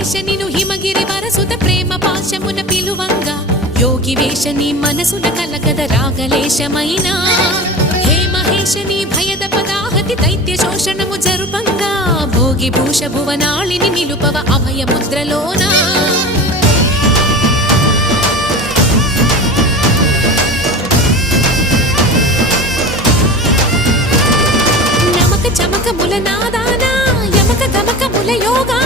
మహేశ నిను హిమగిరి వరసుత ప్రేమ పాశమున పిలువంగా యోగి వేష నీ మనసున కలకద రాగలేశమైనా హే మహేశ నీ భయద పదాహతి దైత్య శోషణము జరుపంగా భోగి భూష భువనాళిని నిలుపవ అభయ ముద్రలోనా చమకముల నాదానా యమక గమకముల యోగా